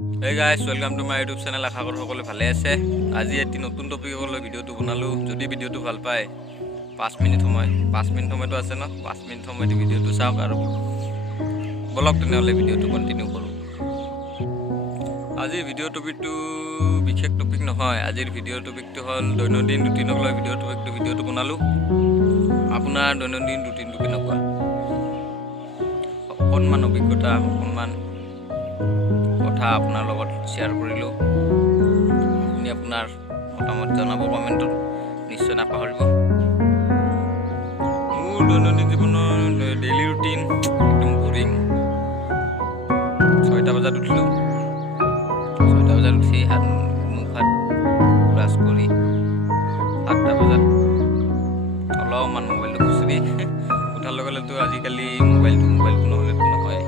Hey guys, welcome to my YouTube channel. আশা কৰোঁ সকলোৱে ভালে আছে। আজি এটি নতুন টপিকক লৈ ভিডিঅ'টো বনালোঁ। যদি ভিডিঅ'টো ভাল পায় 5 মিনিট সময়তো আছে ন, 5 মিনিট সময়তে ভিডিঅ'টো চাওক আৰু বলক তেনেহ'লে ভিডিঅ'টো কণ্টিনিউ কৰোঁ। আজিৰ ভিডিঅ' টপিকটো বিশেষ টপিক নহয়। আজিৰ ভিডিঅ' টপিকটো হ'ল দৈনন্দিন ৰুটিনক লৈ ভিডিঅ'টো বনালোঁ। আপোনাৰ দৈনন্দিন ৰুটিনটো কেনেকুৱা, অকণমান অভিজ্ঞতা, অকণমান কথা আপোনাৰ লগত শ্বেয়াৰ কৰিলোঁ। আপুনি আপোনাৰ মতামত জনাব কমেণ্টত, নিশ্চয় নাপাহৰিব। মোৰ দৈনন্দিন জীৱনৰ ডেইলি ৰুটিন একদম বৰিং। 6টা বজাত উঠিলোঁ। 6টা বজাত উঠি মুখ হাত ব্ৰাছ কৰি 7টা বজাত অলপমান মোবাইলটো খুচৰি উঠাৰ লগে লগেতো আজিকালি মোবাইলটো নহ'লেতো নহয়,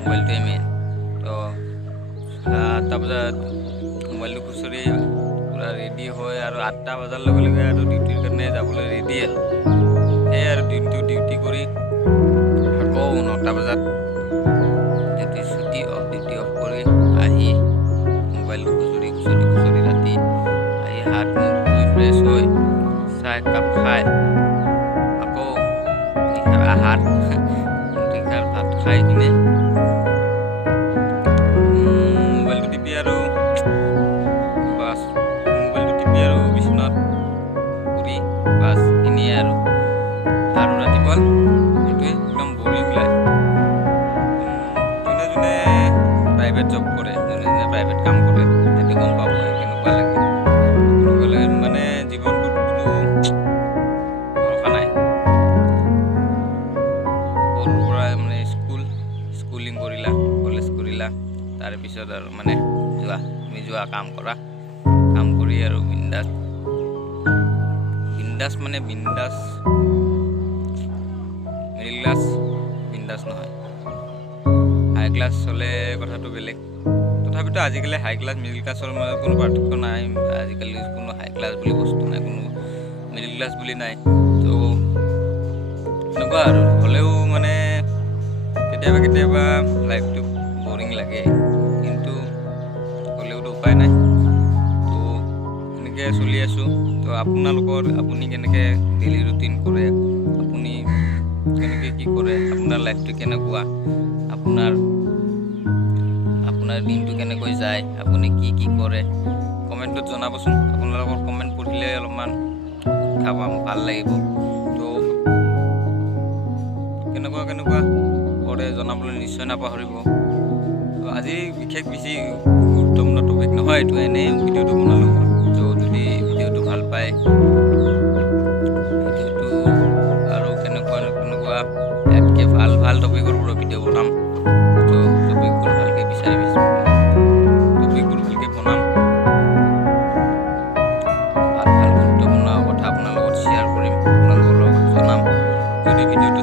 মোবাইলটোৱে মেইন। তো 7টা বজাত মোবাইলটো খুচৰি পূৰা ৰেডি হয় আৰু 8টা বজাৰ লগে লগে আৰু ডিউটিৰ কাৰণে যাবলৈ ৰেডি আৰু সেয়ে আৰু ডিউটি কৰি আকৌ 9টা বজাত ডিউটি অফ কৰি আহি মোবাইলটো খুচৰি ৰাতি আহি হাত মুখ ধুই ফ্ৰেছ হৈ চাহ একাপ খাই আকৌ নিশাৰ ভাত খাই কিনে মোবাইলটো টিপি আৰু বিচনাত পৰি বাছ এনেই আৰু ৰাতিপুৱা সেইটোৱে একদম বৰিং লাইফ। যোনে প্ৰাইভেট জব কৰে, যোনে প্ৰাইভেট কাম কৰে, সেইটো গম পাব কেনেকুৱা লাগে মানে জীৱনটোত কোনো ভৰসা নাই। সৰুৰ পৰা মানে স্কুলিং কৰিলা, কলেজ কৰিলা, তাৰপিছত আৰু মানে কাম কৰি আৰু বিন্দাছ মিডিল ক্লাছ বিন্দাছ নহয়, হাই ক্লাছ হ'লে কথাটো বেলেগ। তথাপিতো আজিকালি হাই ক্লাছ মিডিল ক্লাছৰ মাজত কোনো পাৰ্থক্য নাই। আজিকালি কোনো হাই ক্লাছ বুলি বস্তু নাই, কোনো মিডিল ক্লাছ বুলি নাই। তো এনেকুৱা আৰু হ'লেও মানে কেতিয়াবা লাইফটো বৰিং লাগে, কিন্তু হ'লেওতো উপায় নাই। তো এনেকৈ চলি আছোঁ। তো আপুনি কেনেকৈ ডেইলি ৰুটিন কৰে, আপুনি কেনেকৈ কি কৰে, আপোনাৰ লাইফটো কেনেকুৱা, আপোনাৰ দিনটো কেনেকৈ যায়, আপুনি কি কৰে কমেণ্টত জনাবচোন। আপোনালোকৰ কমেণ্ট পঢ়িলে অলপমান উৎসাহ পাম, ভাল লাগিব। তো কেনেকুৱা কৰে জনাবলৈ নিশ্চয় নাপাহৰিব। তো আজি বিশেষ বেছি গুৰুত্বপূৰ্ণ টপিক নহয়, এইটো এনেই ভিডিঅ'টো বনালোঁ। তো যদি ভিডিঅ'টো ভাল পায়, ভিডিঅ'টো আৰু কেনেকুৱা ইয়াতকৈ ভাল টপিকৰ পৰা ভিডিঅ' বনাম। তো টপিকবোৰ ভালকৈ বনাম, ভাল গুৰুত্বপূৰ্ণ কথা আপোনাৰ লগত শ্বেয়াৰ কৰিম, আপোনালোকৰ লগত জনাম। যদি ভিডিঅ'টো